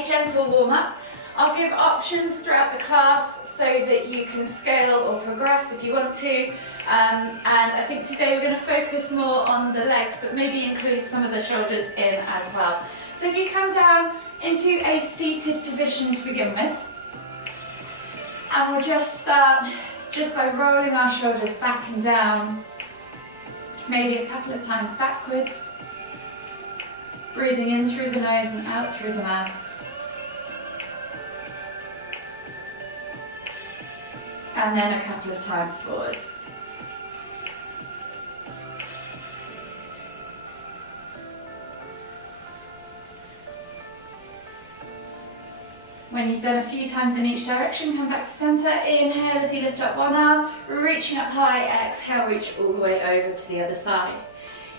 a gentle warm-up. I'll give options throughout the class so that you can scale or progress if you want to. And I think today we're going to focus more on the legs, but maybe include some of the shoulders in as well. So if you come down into a seated position to begin with, and we'll just start just by rolling our shoulders back and down, maybe a couple of times backwards, breathing in through the nose and out through the mouth. And then a couple of times forwards. When you've done a few times in each direction, come back to centre. Inhale as you lift up one arm, reaching up high. Exhale, reach all the way over to the other side.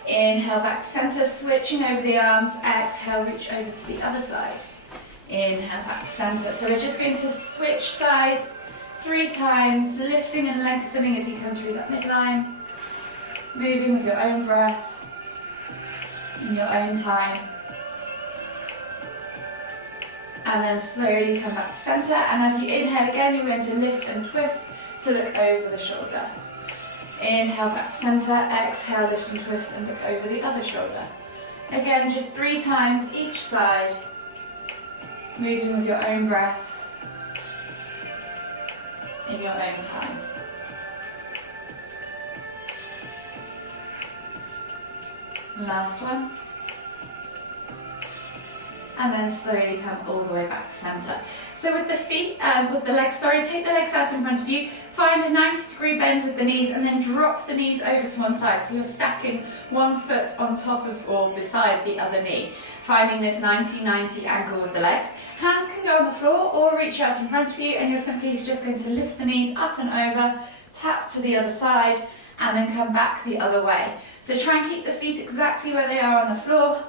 Inhale back to centre, switching over the arms. Exhale, reach over to the other side. Inhale back to centre. So we're just going to switch sides 3 times, lifting and lengthening as you come through that midline. Moving with your own breath, in your own time. And then slowly come back to centre, and as you inhale again, you're going to lift and twist to look over the shoulder. Inhale back to centre, exhale, lift and twist and look over the other shoulder. Again, just 3 times each side, moving with your own breath, in your own time. Last one. And then slowly come all the way back to centre. So with the feet, with the legs, take the legs out in front of you, find a 90-degree bend with the knees, and then drop the knees over to one side. So you're stacking one foot on top of or beside the other knee, finding this 90-90 angle with the legs. Hands can go on the floor or reach out in front of you, and you're simply just going to lift the knees up and over, tap to the other side, and then come back the other way. So try and keep the feet exactly where they are on the floor.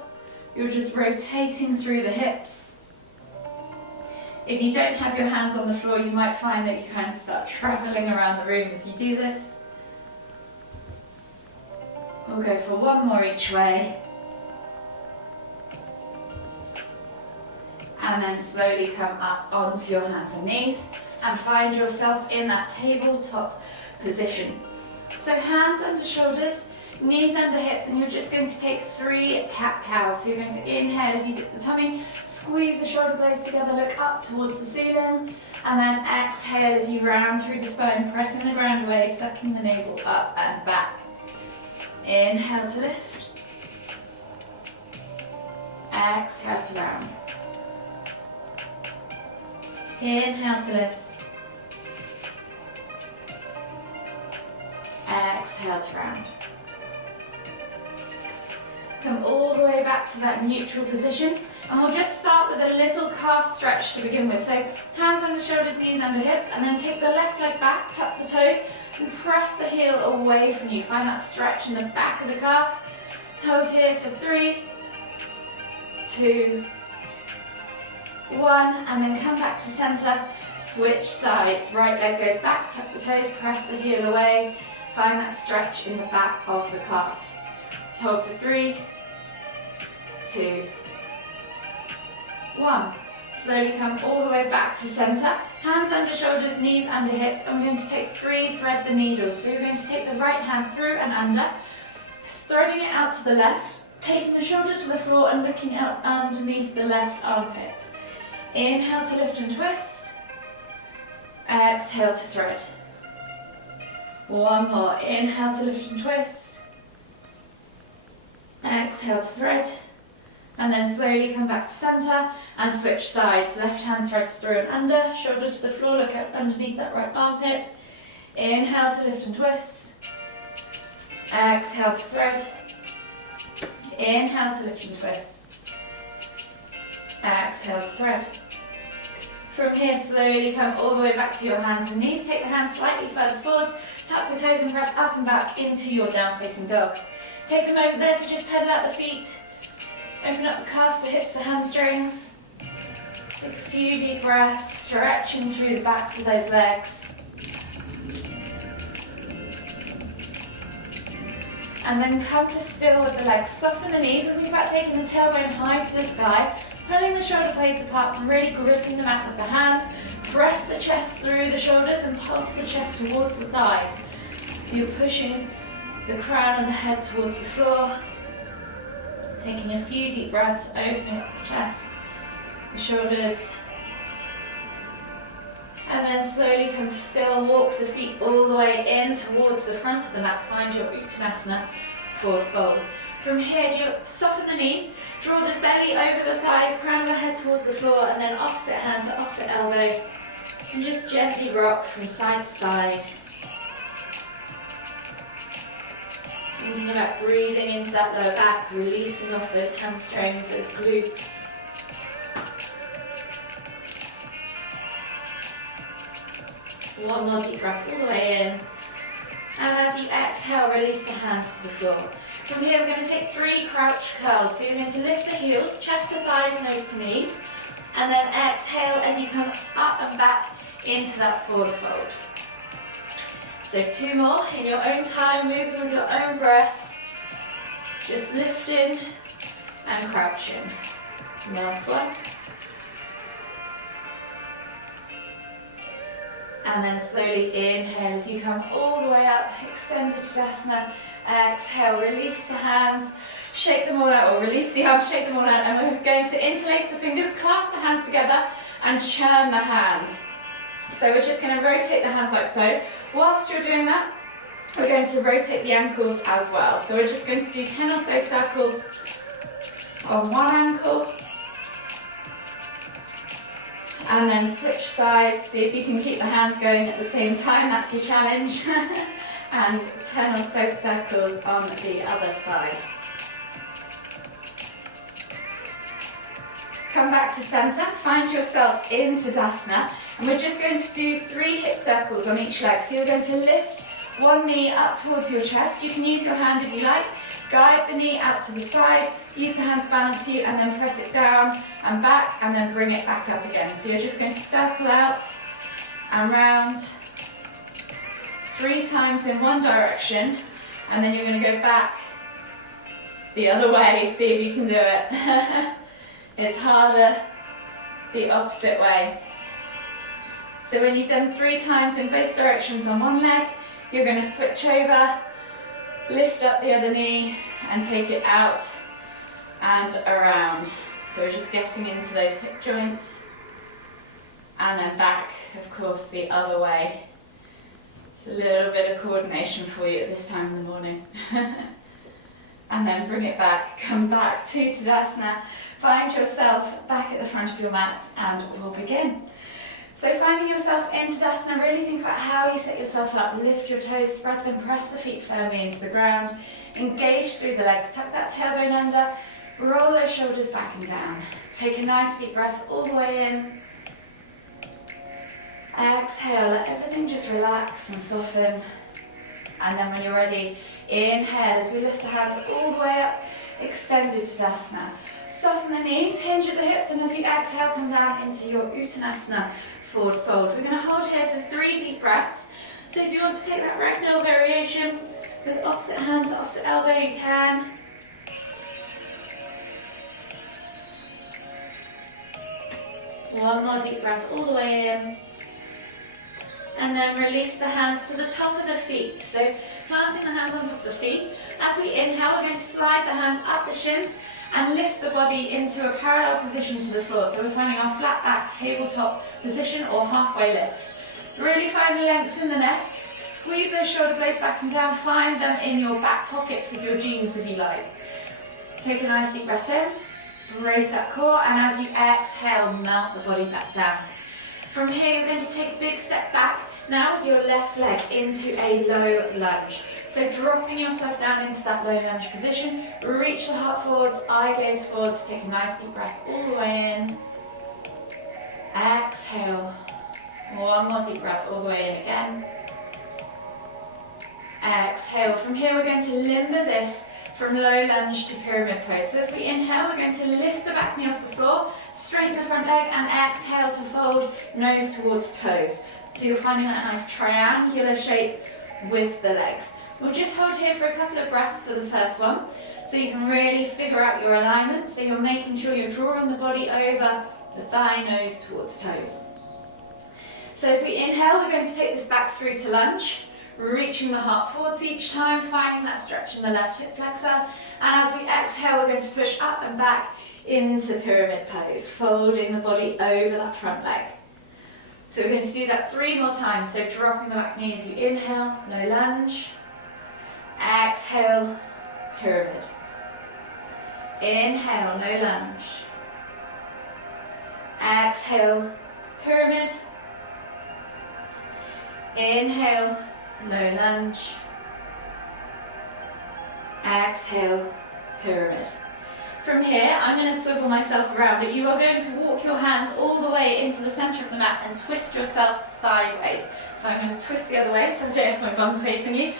You're just rotating through the hips. If you don't have your hands on the floor, you might find that you kind of start travelling around the room as you do this. We'll go for one more each way. And then slowly come up onto your hands and knees and find yourself in that tabletop position. So hands under shoulders, knees under hips, and you're just going to take 3 cat-cows. So you're going to inhale as you dip the tummy, squeeze the shoulder blades together, look up towards the ceiling, and then exhale as you round through the spine, pressing the ground away, sucking the navel up and back. Inhale to lift. Exhale to round. Inhale to lift. Exhale to round. Come all the way back to that neutral position, and we'll just start with a little calf stretch to begin with. So hands under shoulders, knees under hips, and then take the left leg back, tuck the toes, and press the heel away from you. Find that stretch in the back of the calf. Hold here for 3, 2, 1, and then come back to centre. Switch sides. Right leg goes back, tuck the toes, press the heel away. Find that stretch in the back of the calf. Hold for 3, 2, 1. Slowly come all the way back to centre. Hands under shoulders, knees under hips, and we're going to take 3 thread the needles. So you're going to take the right hand through and under, threading it out to the left, taking the shoulder to the floor and looking out underneath the left armpit. Inhale to lift and twist. Exhale to thread. One more. Inhale to lift and twist. Exhale to thread, and then slowly come back to centre and switch sides. Left hand threads through and under, shoulder to the floor, look up underneath that right armpit. Inhale to lift and twist. Exhale to thread. Inhale to lift and twist. Exhale to thread. From here, slowly come all the way back to your hands and knees. Take the hands slightly further forwards, tuck the toes and press up and back into your down facing dog. Take a moment there to just pedal out the feet. Open up the calves, the hips, the hamstrings. Take a few deep breaths, stretching through the backs of those legs. And then come to still with the legs. Soften the knees and think about taking the tailbone high to the sky, pulling the shoulder blades apart and really gripping them out with the hands. Press the chest through the shoulders and pulse the chest towards the thighs. So you're pushing the crown of the head towards the floor. Taking a few deep breaths, opening up the chest, the shoulders. And then slowly come to still, walk the feet all the way in towards the front of the mat. Find your Uttanasana forward fold. From here, you soften the knees, draw the belly over the thighs, crown of the head towards the floor, and then opposite hand to opposite elbow. And just gently rock from side to side. Thinking about breathing into that lower back, releasing off those hamstrings, those glutes. One more deep breath all the way in. And as you exhale, release the hands to the floor. From here, we're going to take 3 crouch curls. So you're going to lift the heels, chest to thighs, nose to knees. And then exhale as you come up and back into that forward fold. So 2 more in your own time, moving with your own breath. Just lifting and crouching. Last one. And then slowly inhale as you come all the way up, extended Tadasana. Exhale, release the hands, shake them all out, or release the arms, shake them all out. And we're going to interlace the fingers, clasp the hands together, and churn the hands. So we're just going to rotate the hands like so. Whilst you're doing that, we're going to rotate the ankles as well. So we're just going to do 10 or so circles on one ankle. And then switch sides, see if you can keep the hands going at the same time, that's your challenge. And 10 or so circles on the other side. Come back to centre, find yourself in Tadasana, and we're just going to do 3 hip circles on each leg. So you're going to lift one knee up towards your chest. You can use your hand if you like. Guide the knee out to the side, use the hand to balance you, and then press it down and back, and then bring it back up again. So you're just going to circle out and round 3 times in one direction, and then you're going to go back the other way. See if you can do it. It's harder the opposite way. So when you've done 3 times in both directions on one leg, you're going to switch over, lift up the other knee and take it out and around. So we're just getting into those hip joints, and then back, of course, the other way. It's a little bit of coordination for you at this time in the morning. And then bring it back, come back to Tadasana, find yourself back at the front of your mat, and we'll begin. So finding yourself in Tadasana, really think about how you set yourself up. Lift your toes, spread them, press the feet firmly into the ground. Engage through the legs, tuck that tailbone under, roll those shoulders back and down. Take a nice deep breath all the way in. Exhale, let everything just relax and soften. And then when you're ready, inhale as we lift the hands all the way up, extended Tadasana. Soften the knees, hinge at the hips, and as you exhale, come down into your Uttanasana forward fold. We're going to hold here for 3 deep breaths. So if you want to take that ragdoll variation with opposite hand to opposite elbow, you can. One more deep breath all the way in. And then release the hands to the top of the feet. So planting the hands on top of the feet. As we inhale, we're going to slide the hands up the shins and lift the body into a parallel position to the floor. So we're finding our flat back tabletop position or halfway lift. Really find the length in the neck. Squeeze those shoulder blades back and down. Find them in your back pockets of your jeans if you like. Take a nice deep breath in. Raise that core, and as you exhale, melt the body back down. From here, you're going to take a big step back now with your left leg into a low lunge. So dropping yourself down into that low lunge position, reach the heart forwards, eye gaze forwards, take a nice deep breath all the way in. Exhale. One more deep breath all the way in again. Exhale. From here, we're going to limber this from low lunge to pyramid pose. So as we inhale, we're going to lift the back knee off the floor, straighten the front leg, and exhale to fold nose towards toes. So you're finding that nice triangular shape with the legs. We'll just hold here for a couple of breaths for the first one, so you can really figure out your alignment, so you're making sure you're drawing the body over the thigh, nose towards toes. So as we inhale, we're going to take this back through to lunge, reaching the heart forwards each time, finding that stretch in the left hip flexor. And as we exhale, we're going to push up and back into pyramid pose, folding the body over that front leg. So we're going to do that 3 more times. So dropping the back knee as you inhale, no lunge. Exhale, pyramid. Inhale, no lunge. Exhale, pyramid. Inhale, no lunge. Exhale, pyramid. From here, I'm going to swivel myself around, but you are going to walk your hands all the way into the centre of the mat and twist yourself sideways. So I'm going to twist the other way, so don't have my bum facing you.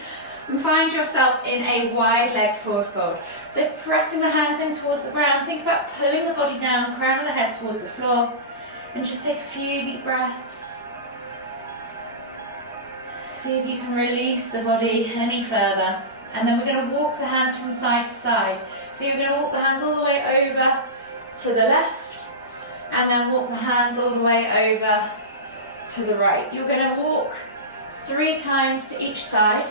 And find yourself in a wide leg forward fold. So pressing the hands in towards the ground, think about pulling the body down, crown of the head towards the floor, and just take a few deep breaths. See if you can release the body any further. And then we're going to walk the hands from side to side. So you're going to walk the hands all the way over to the left, and then walk the hands all the way over to the right. You're going to walk 3 times to each side.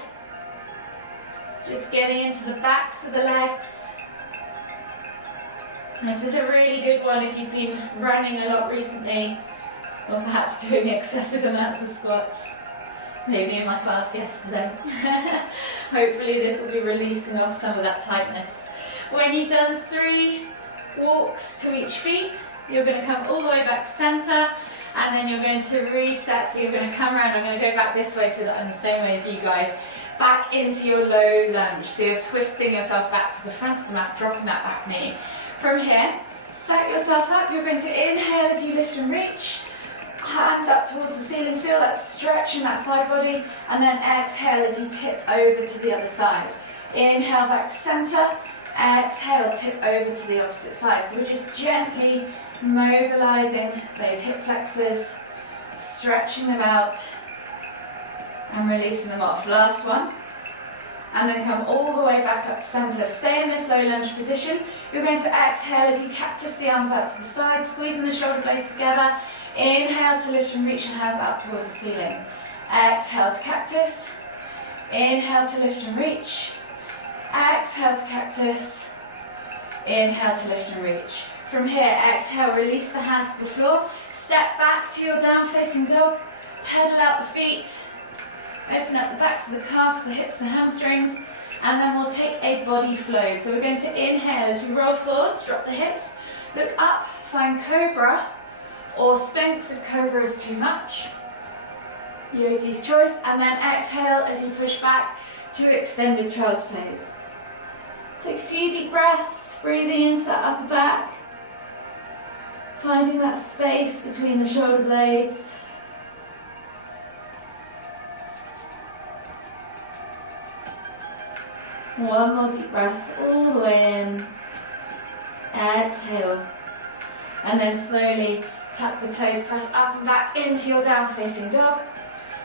Just getting into the backs of the legs. And this is a really good one if you've been running a lot recently, or perhaps doing excessive amounts of squats. Maybe in my class yesterday. Hopefully this will be releasing off some of that tightness. When you've done 3 walks to each feet, you're going to come all the way back to centre, and then you're going to reset. So you're going to come around. I'm going to go back this way so that I'm the same way as you guys. Back into your low lunge. So you're twisting yourself back to the front of the mat, dropping that back knee. From here, set yourself up. You're going to inhale as you lift and reach. Hands up towards the ceiling, feel that stretch in that side body, and then exhale as you tip over to the other side. Inhale back to centre, exhale, tip over to the opposite side. So we're just gently mobilising those hip flexors, stretching them out, and releasing them off. Last one. And then come all the way back up to centre. Stay in this low lunge position. You're going to exhale as you cactus the arms out to the side, squeezing the shoulder blades together. Inhale to lift and reach the hands up towards the ceiling. Exhale to cactus. Inhale to lift and reach. Exhale to cactus. Inhale to lift and reach. From here, exhale, release the hands to the floor. Step back to your down facing dog. Pedal out the feet. Open up the backs of the calves, the hips, the hamstrings. And then we'll take a body flow. So we're going to inhale as we roll forwards, drop the hips. Look up, find cobra. Or Sphinx if Cobra is too much. Yogi's choice. And then exhale as you push back to extended child's pose. Take a few deep breaths, breathing into that upper back. Finding that space between the shoulder blades. One more deep breath all the way in. Exhale. And then slowly tuck the toes, press up and back into your down facing dog.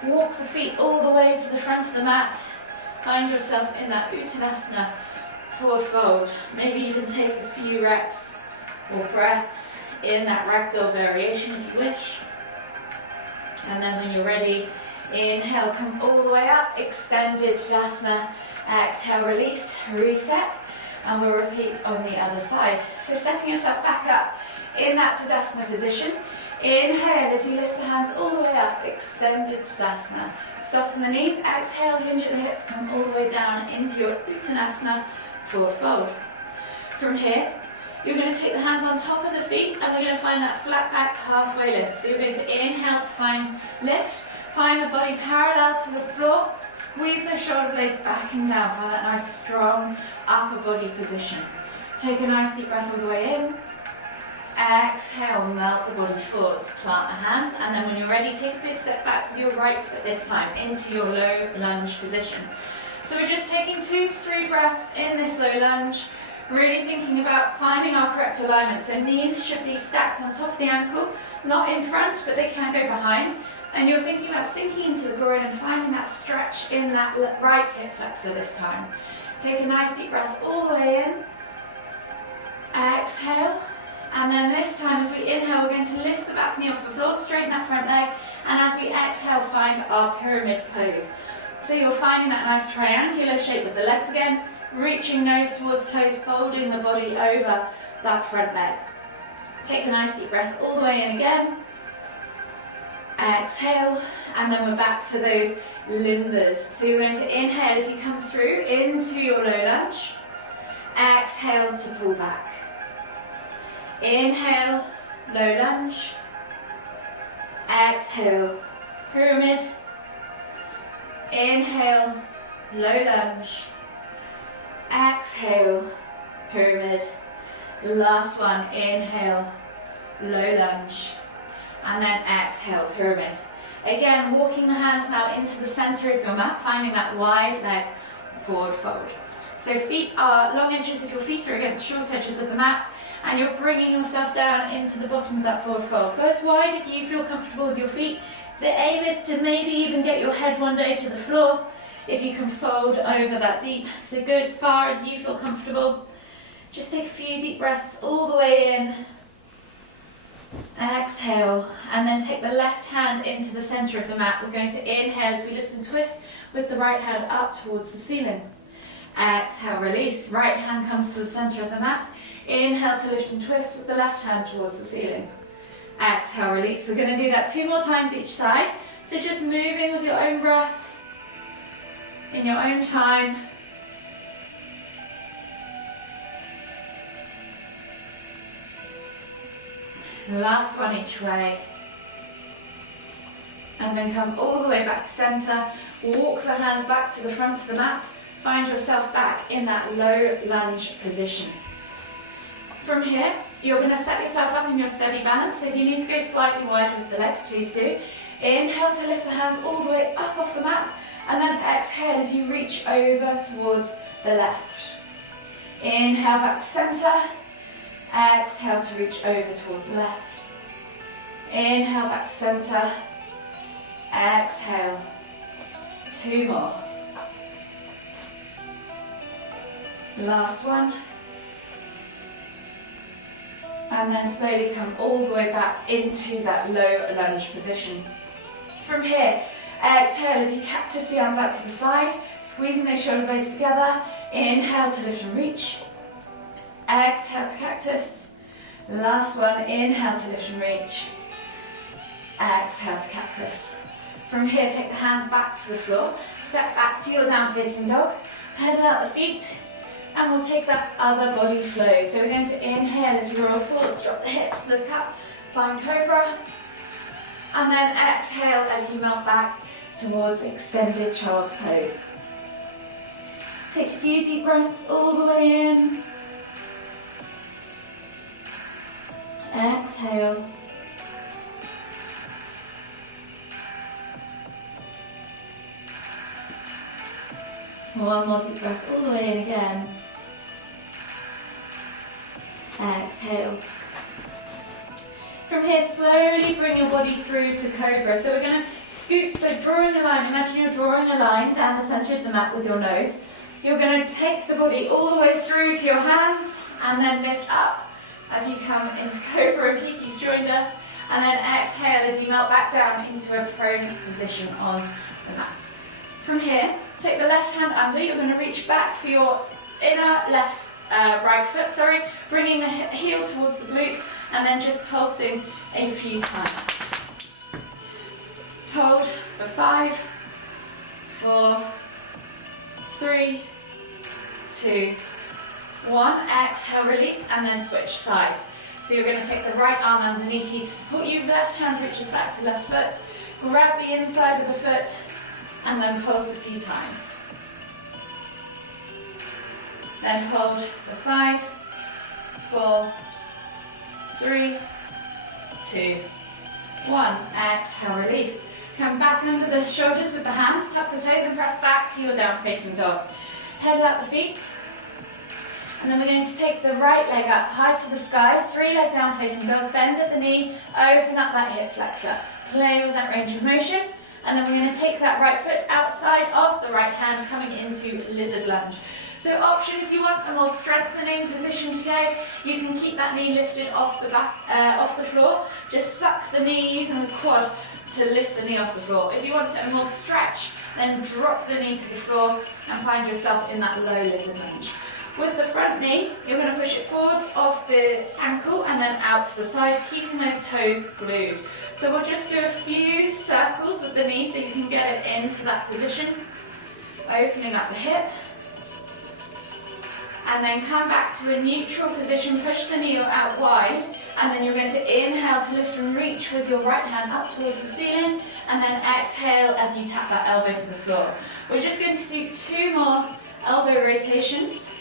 Walk the feet all the way to the front of the mat. Find yourself in that Uttanasana forward fold. Maybe even take a few reps or breaths in that ragdoll variation if you wish. And then when you're ready, inhale, come all the way up, extended Tadasana. Exhale, release, reset, and we'll repeat on the other side. So setting yourself back up in that Tadasana position. Inhale as you lift the hands all the way up, extended Tadasana. Soften the knees, exhale, hinge at the hips, come all the way down into your Uttanasana forward fold. From here, you're going to take the hands on top of the feet and we're going to find that flat back halfway lift. So you're going to inhale to find lift, find the body parallel to the floor, squeeze the shoulder blades back and down, find that nice strong upper body position. Take a nice deep breath all the way in. Exhale, melt the body forwards, plant the hands, and then when you're ready, take a big step back with your right foot this time into your low lunge position. So we're just taking 2 to 3 breaths in this low lunge, really thinking about finding our correct alignment. So knees should be stacked on top of the ankle, not in front, but they can go behind. And you're thinking about sinking into the groin and finding that stretch in that right hip flexor this time. Take a nice deep breath all the way in. Exhale. And then this time as we inhale, we're going to lift the back knee off the floor, straighten that front leg. And as we exhale, find our pyramid pose. So you're finding that nice triangular shape with the legs again, reaching nose towards toes, folding the body over that front leg. Take a nice deep breath all the way in again. Exhale, and then we're back to those limbers. So you're going to inhale as you come through into your low lunge. Exhale to pull back. Inhale, low lunge. Exhale, pyramid. Inhale, low lunge. Exhale, pyramid. Last one, inhale, low lunge. And then exhale, pyramid. Again, walking the hands now into the center of your mat, finding that wide leg forward fold. So feet are, long edges of your feet are against short edges of the mat, and you're bringing yourself down into the bottom of that forward fold. Go as wide as you feel comfortable with your feet. The aim is to maybe even get your head one day to the floor, if you can fold over that deep. So go as far as you feel comfortable. Just take a few deep breaths all the way in. Exhale, and then take the left hand into the center of the mat. We're going to inhale as we lift and twist with the right hand up towards the ceiling. Exhale, release. Right hand comes to the center of the mat. Inhale to lift and twist with the left hand towards the ceiling. Exhale, release. We're going to do that 2 more times each side. So just moving with your own breath, in your own time. Last one each way. And then come all the way back to center. Walk the hands back to the front of the mat. Find yourself back in that low lunge position. From here, you're going to set yourself up in your steady balance. So if you need to go slightly wide with the legs, please do. Inhale to lift the hands all the way up off the mat. And then exhale as you reach over towards the left. Inhale back to center. Exhale to reach over towards the left. Inhale back to center. Exhale. 2 more. Last one. And then slowly come all the way back into that low lunge position. From here, exhale as you cactus the arms out to the side, squeezing those shoulder blades together. Inhale to lift and reach. Exhale to cactus. Last one, inhale to lift and reach. Exhale to cactus. From here, take the hands back to the floor. Step back to your down facing dog. Pedal out the feet. And we'll take that other body flow. So we're going to inhale as we roll forwards, drop the hips, look up, find cobra. And then exhale as you melt back towards extended child's pose. Take a few deep breaths all the way in. Exhale. One more deep breath all the way in again. Exhale. From here, slowly bring your body through to cobra. So we're going to scoop, so drawing a line. Imagine you're drawing a line down the centre of the mat with your nose. You're going to take the body all the way through to your hands and then lift up as you come into cobra. Kiki's joined us. And then exhale as you melt back down into a prone position on the mat. From here, take the left hand under. You're going to reach back for your inner right foot, bringing the heel towards the glute and then just pulsing a few times. Hold for 5, 4, 3, 2, 1. Exhale, release, and then switch sides. So you're going to take the right arm underneath you to support you. Left hand reaches back to left foot. Grab the inside of the foot and then pulse a few times. Then hold for 5, 4, 3, 2, 1. Exhale, release. Come back under the shoulders with the hands, tuck the toes and press back to your down facing dog. Pedal out the feet. And then we're going to take the right leg up high to the sky, 3-leg down facing dog, bend at the knee, open up that hip flexor. Play with that range of motion. And then we're going to take that right foot outside of the right hand, coming into lizard lunge. So option, if you want a more strengthening position today, you can keep that knee lifted off the back, off the floor. Just suck the knee using the quad to lift the knee off the floor. If you want a more stretch, then drop the knee to the floor and find yourself in that low lizard lunge. With the front knee, you're going to push it forwards off the ankle and then out to the side, keeping those toes glued. So we'll just do a few circles with the knee so you can get it into that position, opening up the hip. And then come back to a neutral position, push the knee out wide, and then you're going to inhale to lift and reach with your right hand up towards the ceiling, and then exhale as you tap that elbow to the floor. We're just going to do 2 more elbow rotations.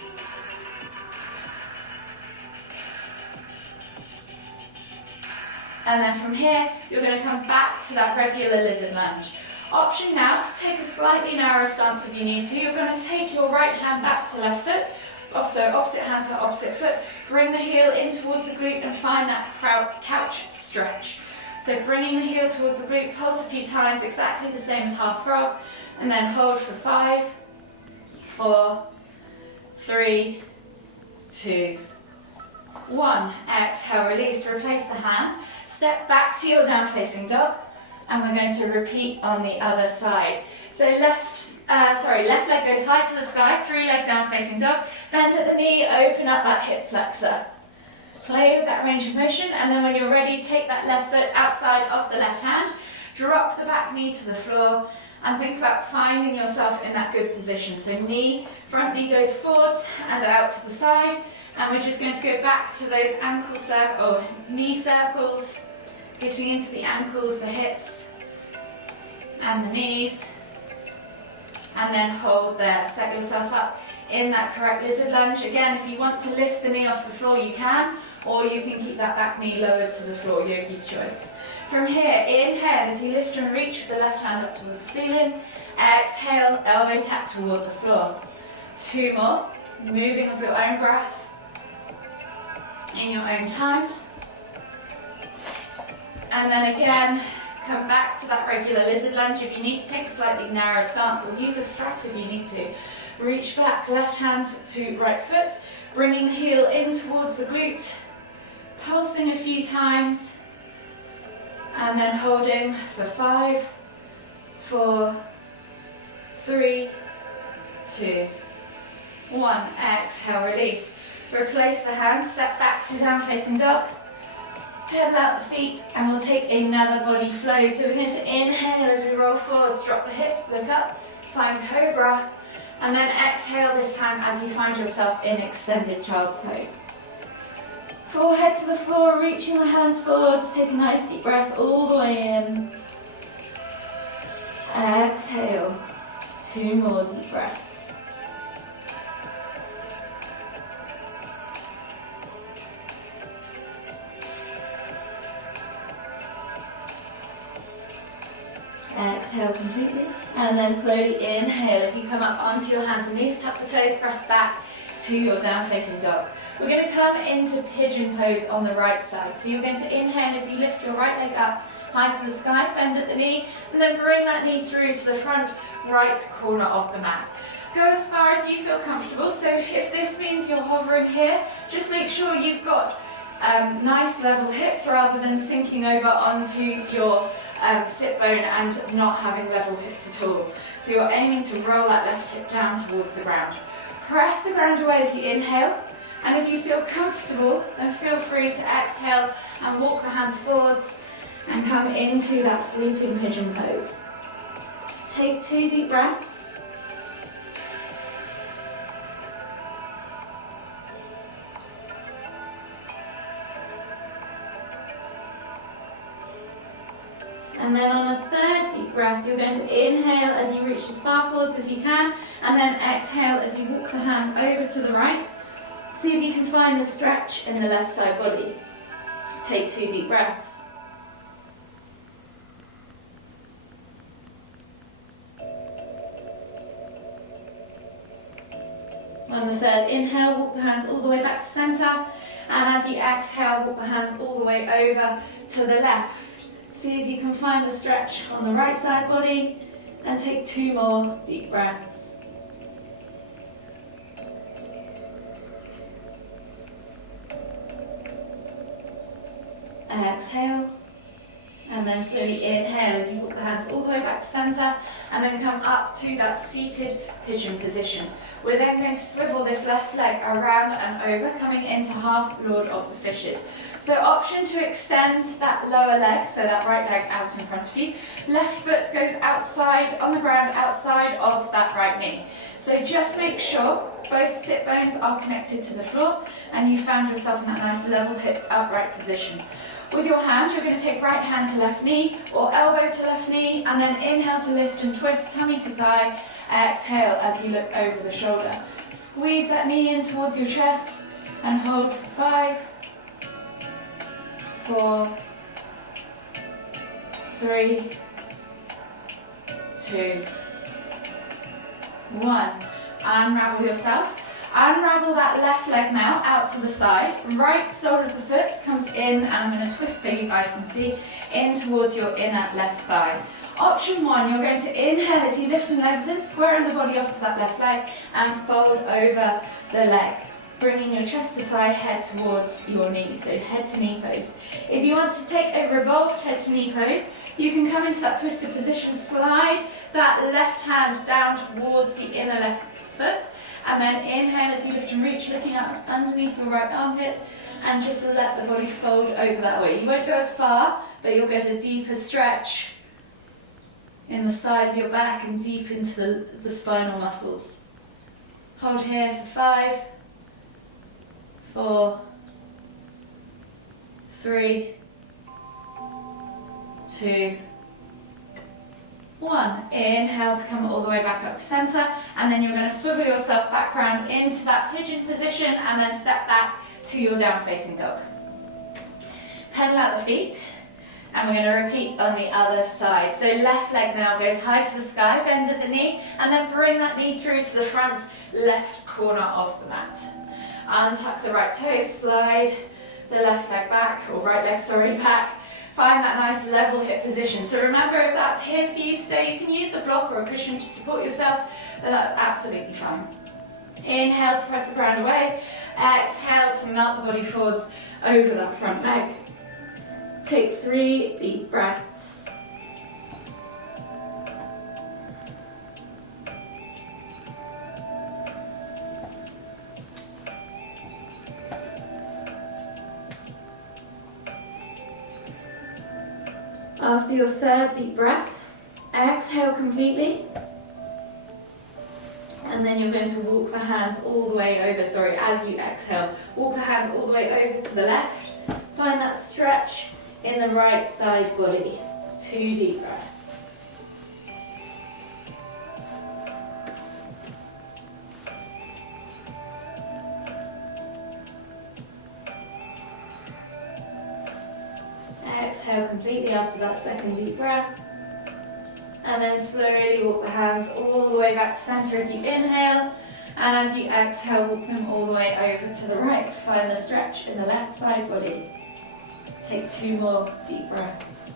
And then from here, you're going to come back to that regular lizard lunge. Option now to take a slightly narrower stance if you need to. You're going to take your right hand back to left foot, also opposite hand to opposite foot. Bring the heel in towards the glute and find that couch stretch. So bringing the heel towards the glute, pulse a few times, exactly the same as half frog, and then hold for 5, 4, 3, 2, 1. Exhale, release, replace the hands. Step back to your down facing dog, and we're going to repeat on the other side. So left leg goes high to the sky, 3-leg down facing dog, bend at the knee, open up that hip flexor. Play with that range of motion, and then when you're ready, take that left foot outside of the left hand, drop the back knee to the floor, and think about finding yourself in that good position. So front knee goes forwards and out to the side, and we're just going to go back to those knee circles, getting into the ankles, the hips, and the knees, and then hold there. Set yourself up in that correct lizard lunge. Again, if you want to lift the knee off the floor, you can, or you can keep that back knee lowered to the floor, yogi's choice. From here, inhale as you lift and reach with the left hand up towards the ceiling. Exhale, elbow tap toward the floor. 2 more, moving with your own breath, in your own time. And then again, come back to that regular lizard lunge. If you need to take a slightly narrower stance, or use a strap if you need to. Reach back, left hand to right foot, bringing the heel in towards the glute, pulsing a few times, and then holding for 5, 4, 3, 2, 1. Exhale, release. Replace the hands, step back to down facing dog. Pedal out the feet, and we'll take another body flow. So we're going to inhale as we roll forwards, drop the hips, look up, find cobra, and then exhale this time as you find yourself in extended child's pose. Forehead to the floor, reaching the hands forwards, take a nice deep breath all the way in. Exhale, 2 more deep breaths. Exhale completely, and then slowly inhale as you come up onto your hands and knees, tuck the toes, press back to your down facing dog. We're going to come into pigeon pose on the right side. So you're going to inhale as you lift your right leg up high to the sky, bend at the knee, and then bring that knee through to the front right corner of the mat. Go as far as you feel comfortable. So if this means you're hovering here, just make sure you've got nice level hips rather than sinking over onto your sit bone and not having level hips at all. So you're aiming to roll that left hip down towards the ground. Press the ground away as you inhale, and if you feel comfortable, then feel free to exhale and walk the hands forwards and come into that sleeping pigeon pose. Take 2 deep breaths. And then on a 3rd deep breath, you're going to inhale as you reach as far forwards as you can, and then exhale as you walk the hands over to the right. See if you can find the stretch in the left side body. Take 2 deep breaths. On the 3rd inhale, walk the hands all the way back to centre, and as you exhale, walk the hands all the way over to the left. See if you can find the stretch on the right side body, and take 2 more deep breaths. Exhale, and then slowly inhale as you walk the hands all the way back to center, and then come up to that seated pigeon position. We're then going to swivel this left leg around and over, coming into half Lord of the Fishes. So option to extend that lower leg, so that right leg out in front of you. Left foot goes outside on the ground, outside of that right knee. So just make sure both sit bones are connected to the floor and you found yourself in that nice level hip upright position. With your hand, you're going to take right hand to left knee or elbow to left knee, and then inhale to lift and twist, tummy to thigh. Exhale as you look over the shoulder. Squeeze that knee in towards your chest and hold for 5, 4, 3, 2, 1. Unravel yourself. Unravel that left leg now out to the side. Right sole of the foot comes in, and I'm going to twist so you guys can see, in towards your inner left thigh. Option 1, you're going to inhale as you lift and leg, then squaring the body off to that left leg and fold over the leg, bringing your chest to thigh, head towards your knee, so head to knee pose. If you want to take a revolved head to knee pose, you can come into that twisted position, slide that left hand down towards the inner left foot, and then inhale as you lift and reach, looking out underneath your right armpit, and just let the body fold over that way. You won't go as far, but you'll get a deeper stretch in the side of your back and deep into the spinal muscles. Hold here for 5, 4, 3, 2, 1. Inhale to come all the way back up to center, and then you're going to swivel yourself back round into that pigeon position and then step back to your down facing dog. Pedal out the feet, and we're going to repeat on the other side. So left leg now goes high to the sky, bend at the knee, and then bring that knee through to the front left corner of the mat. Untuck the right toes, slide the left leg back, or right leg, sorry, back. Find that nice level hip position. So remember, if that's here for you today, you can use a block or a cushion to support yourself, but that's absolutely fine. Inhale to press the ground away. Exhale to melt the body forwards over that front leg. Take 3 deep breaths. After your 3rd deep breath, exhale completely. And then you're going to walk the hands all the way over, as you exhale, walk the hands all the way over to the left. Find that stretch in the right side body. 2 deep breaths. Exhale completely after that 2nd deep breath. And then slowly walk the hands all the way back to center as you inhale. And as you exhale, walk them all the way over to the right. Find the stretch in the left side body. Take 2 more deep breaths.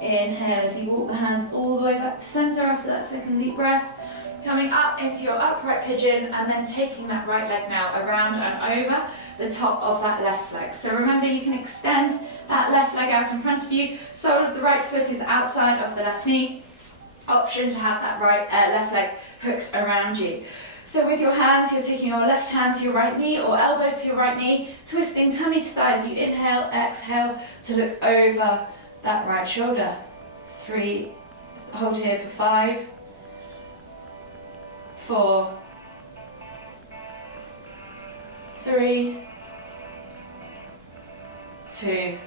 Inhale as you walk the hands all the way back to center after that 2nd deep breath. Coming up into your upright pigeon, and then taking that right leg now around and over the top of that left leg. So remember, you can extend that left leg out in front of you. Sole of the right foot is outside of the left knee. Option to have that left leg hooked around you. So with your hands, you're taking your left hand to your right knee or elbow to your right knee, twisting tummy to thigh as you inhale, exhale to look over that right shoulder. 3, hold here for 5, 4, 3, 2,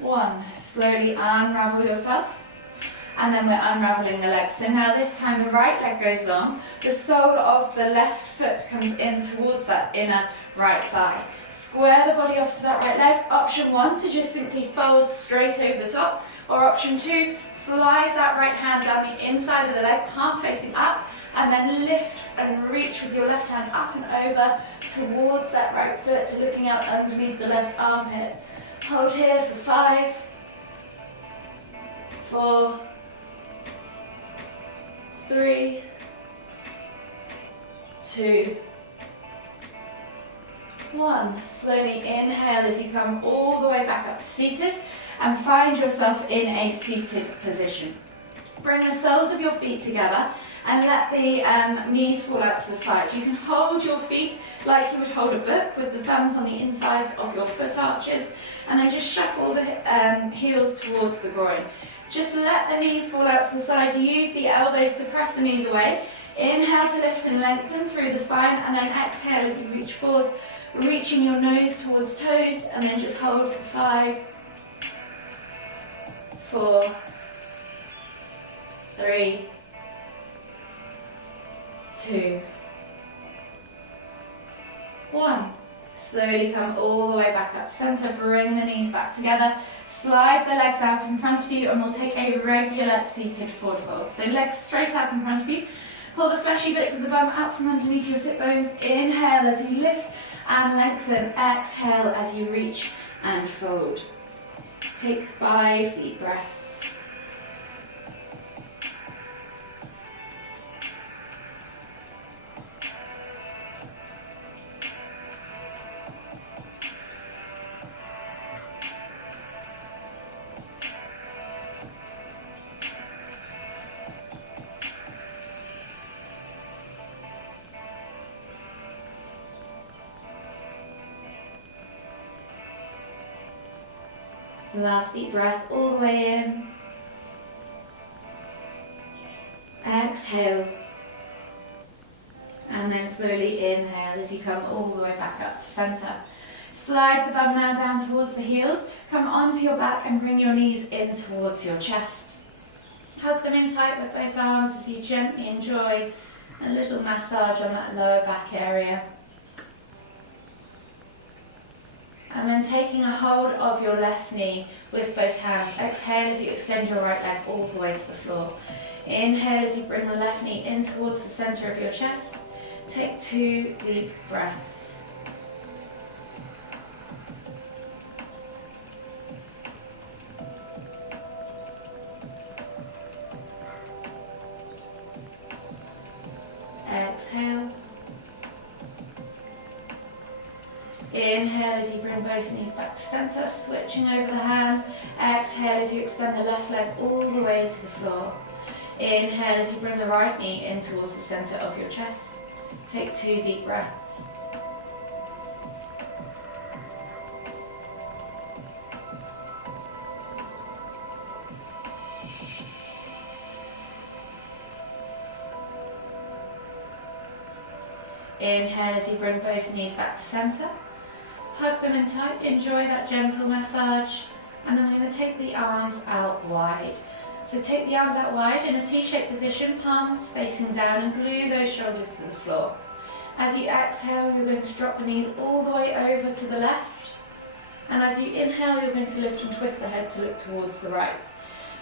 1. Slowly unravel yourself. and then we're unraveling the legs. So now this time the right leg goes long, the sole of the left foot comes in towards that inner right thigh. Square the body off to that right leg. Option 1 to just simply fold straight over the top, or option 2, slide that right hand down the inside of the leg, palm facing up, and then lift and reach with your left hand up and over towards that right foot, looking out underneath the left armpit. Hold here for 5, 4, 3, 2, 1. Slowly inhale as you come all the way back up to seated and find yourself in a seated position. Bring the soles of your feet together and let the knees fall out to the side. You can hold your feet like you would hold a book with the thumbs on the insides of your foot arches, and then just shuffle the heels towards the groin. Just let the knees fall out to the side. Use the elbows to press the knees away. Inhale to lift and lengthen through the spine, and then exhale as you reach forwards, reaching your nose towards toes, and then just hold for 5, 4, 3, 2, 1. Slowly come all the way back up to centre, bring the knees back together, slide the legs out in front of you, and we'll take a regular seated forward fold. So legs straight out in front of you, pull the fleshy bits of the bum out from underneath your sit bones, inhale as you lift and lengthen, exhale as you reach and fold. Take 5 deep breaths. Last deep breath all the way in. Exhale. And then slowly inhale as you come all the way back up to centre. Slide the bum now down towards the heels. Come onto your back and bring your knees in towards your chest. Hug them in tight with both arms as you gently enjoy a little massage on that lower back area. And then taking a hold of your left knee with both hands. Exhale as you extend your right leg all the way to the floor. Inhale as you bring the left knee in towards the centre of your chest. Take 2 deep breaths. Exhale. Inhale as you bring both knees back to centre, switching over the hands. Exhale as you extend the left leg all the way to the floor. Inhale as you bring the right knee in towards the centre of your chest. Take 2 deep breaths. Inhale as you bring both knees back to centre. Hug them in tight, enjoy that gentle massage, and then we're going to take the arms out wide. So take the arms out wide in a T-shaped position, palms facing down, and glue those shoulders to the floor. As you exhale, you're going to drop the knees all the way over to the left, and as you inhale, you're going to lift and twist the head to look towards the right.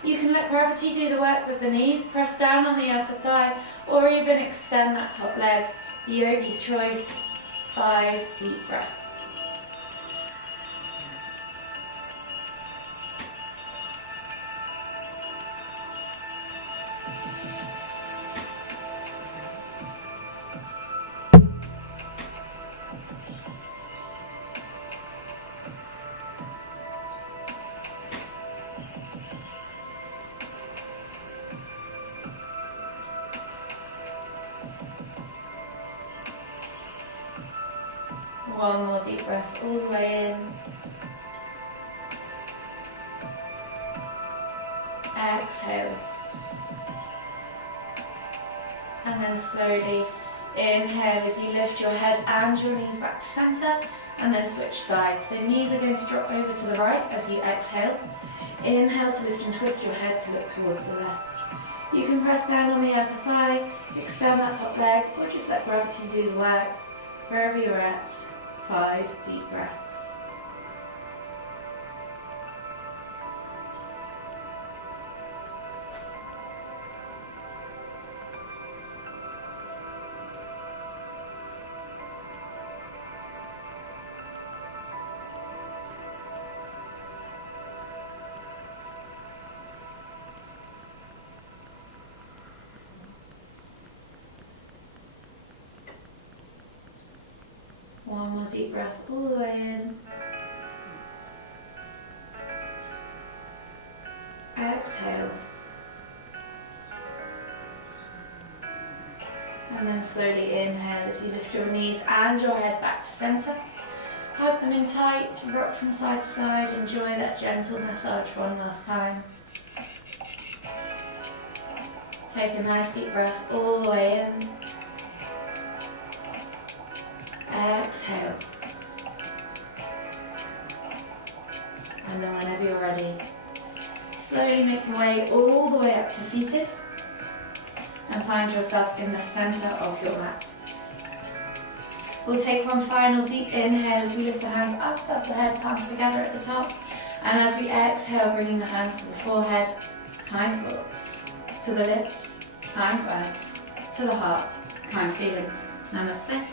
You can let gravity do the work with the knees, press down on the outer thigh, or even extend that top leg. Yogi's choice. 5 deep breaths. One more deep breath all the way in. Exhale. And then slowly inhale as you lift your head and your knees back to centre, and then switch sides. So knees are going to drop over to the right as you exhale. Inhale to lift and twist your head to look towards the left. You can press down on the outer thigh, extend that top leg, or just let gravity do the work. Wherever you're at, 5 deep breaths. One more deep breath all the way in. Exhale. And then slowly inhale as you lift your knees and your head back to centre. Hug them in tight, rock from side to side. Enjoy that gentle massage one last time. Take a nice deep breath all the way in. Exhale. And then whenever you're ready, slowly make your way all the way up to seated and find yourself in the centre of your mat. We'll take one final deep inhale as we lift the hands up above the head, palms together at the top. And as we exhale, bringing the hands to the forehead, kind thoughts, to the lips, kind words, to the heart, kind feelings. Namaste.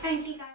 Thank you guys.